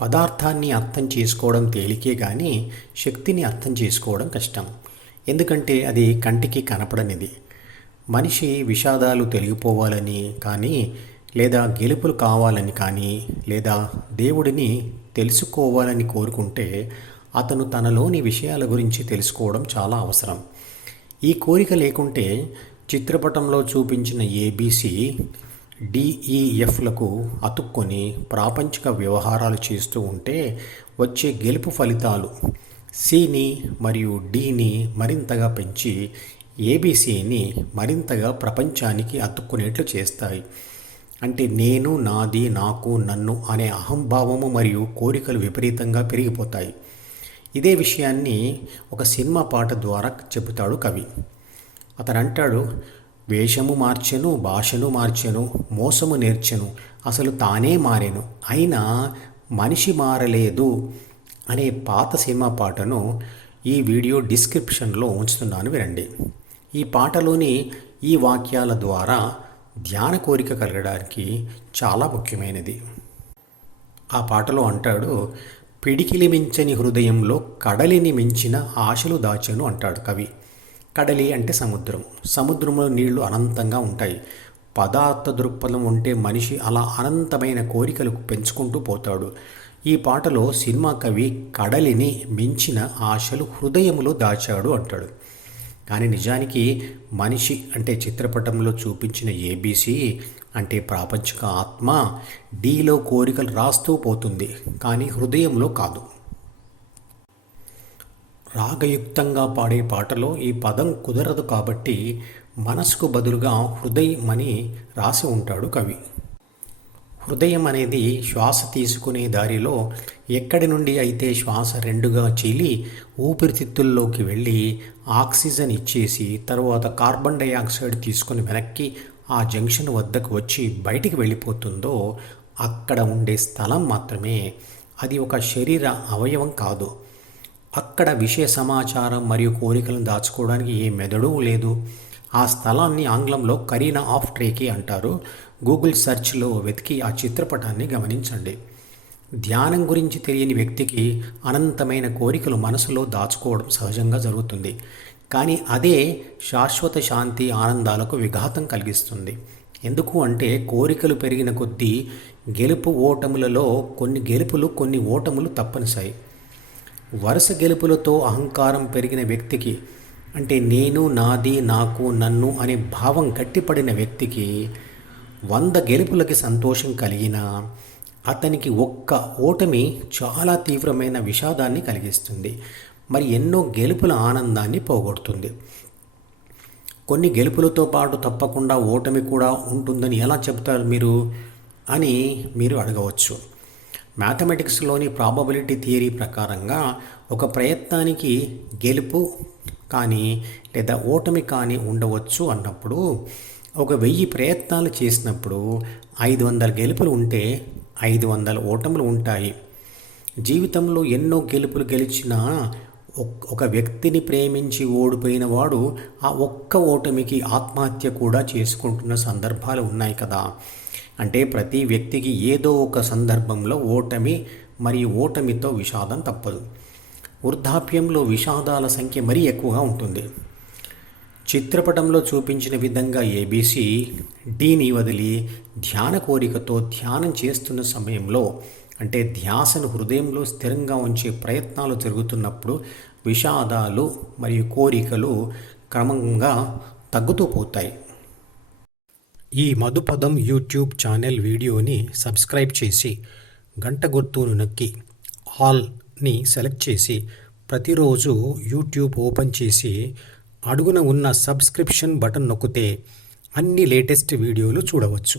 పదార్థాన్ని అర్థం చేసుకోవడం తేలికే కానీ శక్తిని అర్థం చేసుకోవడం కష్టం. ఎందుకంటే అది కంటికి కనపడనిది. మనిషి విషాదాలు తొలగిపోవాలని కానీ లేదా గెలుపులు కావాలని కానీ లేదా దేవుడిని తెలుసుకోవాలని కోరుకుంటే అతను తనలోని విషయాల గురించి తెలుసుకోవడం చాలా అవసరం. ఈ కోరిక లేకుంటే చిత్రపటంలో చూపించిన ఏబీసీ డిఈఎఫ్లకు అతుక్కొని ప్రాపంచిక వ్యవహారాలు చేస్తూ ఉంటే వచ్చే గెలుపు ఫలితాలు సిని మరియు డిని మరింతగా పెంచి ఏబీసీని మరింతగా ప్రపంచానికి అతుక్కునేట్లు చేస్తాయి. అంటే నేను నాది నాకు నన్ను అనే అహంభావము మరియు కోరికలు విపరీతంగా పెరిగిపోతాయి. ఇదే విషయాన్ని ఒక సినిమా పాట ద్వారా చెబుతాడు కవి. అతను అంటాడు వేషము మార్చెను భాషను మార్చెను మోసము నేర్చెను అసలు తానే మారెను. అయినా మనిషి మారలేదు అనే పాత సినిమా పాటను ఈ వీడియో డిస్క్రిప్షన్లో ఉంచుతున్నాను వినండి. ఈ పాటలోని ఈ వాక్యాల ద్వారా ధ్యాన కోరిక కలగడానికి చాలా ముఖ్యమైనది. ఆ పాటలో అంటాడు పిడికిలి మించని హృదయంలో కడలిని మించిన ఆశలు దాచను అంటాడు కవి. కడలి అంటే సముద్రం. సముద్రంలో నీళ్ళు అనంతంగా ఉంటాయి. పదార్థ దృక్పథం ఉంటే మనిషి అలా అనంతమైన కోరికలు పెంచుకుంటూ పోతాడు. ఈ పాటలో సినిమా కవి కడలిని మించిన ఆశలు హృదయములో దాచాడు అంటాడు. కానీ నిజానికి మనిషి అంటే చిత్రపటంలో చూపించిన ఏబీసీ అంటే ప్రాపంచిక ఆత్మ డీలో కోరికలు రాస్తూ పోతుంది. కానీ హృదయంలో కాదు. రాగయుక్తంగా పాడే పాటలో ఈ పదం కుదరదు కాబట్టి మనసుకు బదులుగా హృదయం అని రాసి ఉంటాడు కవి. హృదయం అనేది శ్వాస తీసుకునే దారిలో ఎక్కడి నుండి అయితే శ్వాస రెండుగా చీలి ఊపిరితిత్తుల్లోకి వెళ్ళి ఆక్సిజన్ ఇచ్చేసి తర్వాత కార్బన్ డైఆక్సైడ్ తీసుకుని వెనక్కి ఆ జంక్షన్ వద్దకు వచ్చి బయటికి వెళ్ళిపోతుందో అక్కడ ఉండే స్థలం మాత్రమే. అది ఒక శరీర అవయవం కాదు. అక్కడ విషయ సమాచారం మరియు కోరికలను దాచుకోవడానికి ఏ మెదడు లేదు. ఆ స్థలాన్ని ఆంగ్లంలో కరీనా ఆఫ్ ట్రేకి అంటారు. గూగుల్ సెర్చ్లో వెతికి ఆ చిత్రపటాన్ని గమనించండి. ధ్యానం గురించి తెలియని వ్యక్తికి అనంతమైన కోరికలు మనసులో దాచుకోవడం సహజంగా జరుగుతుంది. కానీ అదే శాశ్వత శాంతి ఆనందాలకు విఘాతం కలిగిస్తుంది. ఎందుకు అంటే కోరికలు పెరిగిన కొద్దీ గెలుపు ఓటములలో కొన్ని గెలుపులు కొన్ని ఓటములు తప్పనిసరి. వరుస గెలుపులతో అహంకారం పెరిగిన వ్యక్తికి అంటే నేను నాది నాకు నన్ను అనే భావం గట్టిపడిన వ్యక్తికి వంద గెలుపులకి సంతోషం కలిగినా అతనికి ఒక్క ఓటమి చాలా తీవ్రమైన విషాదాన్ని కలిగిస్తుంది. మరి ఎన్నో గెలుపుల ఆనందాన్ని పోగొడుతుంది. కొన్ని గెలుపులతో పాటు తప్పకుండా ఓటమి కూడా ఉంటుందని ఎలా చెప్తారు మీరు? అని మీరు అడగవచ్చు. మ్యాథమెటిక్స్లోని ప్రాబబిలిటీ థియరీ ప్రకారంగా ఒక ప్రయత్నానికి గెలుపు కానీ లేదా ఓటమి కానీ ఉండవచ్చు అన్నప్పుడు ఒక వెయ్యి ప్రయత్నాలు చేసినప్పుడు ఐదు వందల గెలుపులు ఉంటే ఐదు వందల ఓటములు ఉంటాయి. జీవితంలో ఎన్నో గెలుపులు గెలిచినా ఒక వ్యక్తిని ప్రేమించి ఓడిపోయిన వాడు ఆ ఒక్క ఓటమికి ఆత్మహత్య కూడా చేసుకుంటున్న సందర్భాలు ఉన్నాయి కదా. అంటే ప్రతి వ్యక్తికి ఏదో ఒక సందర్భంలో ఓటమి మరియు ఓటమితో విషాదం తప్పదు. వృద్ధాప్యంలో విషాదాల సంఖ్య మరీ ఎక్కువగా ఉంటుంది. చిత్రపటంలో చూపించిన విధంగా ఏబీసీ డీని వదిలి ధ్యాన కోరికతో ధ్యానం చేస్తున్న సమయంలో అంటే ధ్యాసను హృదయంలో స్థిరంగా ఉంచే ప్రయత్నాలు జరుగుతున్నప్పుడు విషాదాలు మరియు కోరికలు క్రమంగా తగ్గుతూ పోతాయి. ఈ మధుపదం యూట్యూబ్ ఛానల్ వీడియోని సబ్స్క్రైబ్ చేసి గంట గుర్తును నొక్కి హాల్ని సెలెక్ట్ చేసి ప్రతిరోజు యూట్యూబ్ ఓపెన్ చేసి అడుగున ఉన్న సబ్స్క్రిప్షన్ బటన్ నొక్కితే అన్ని లేటెస్ట్ వీడియోలు చూడవచ్చు.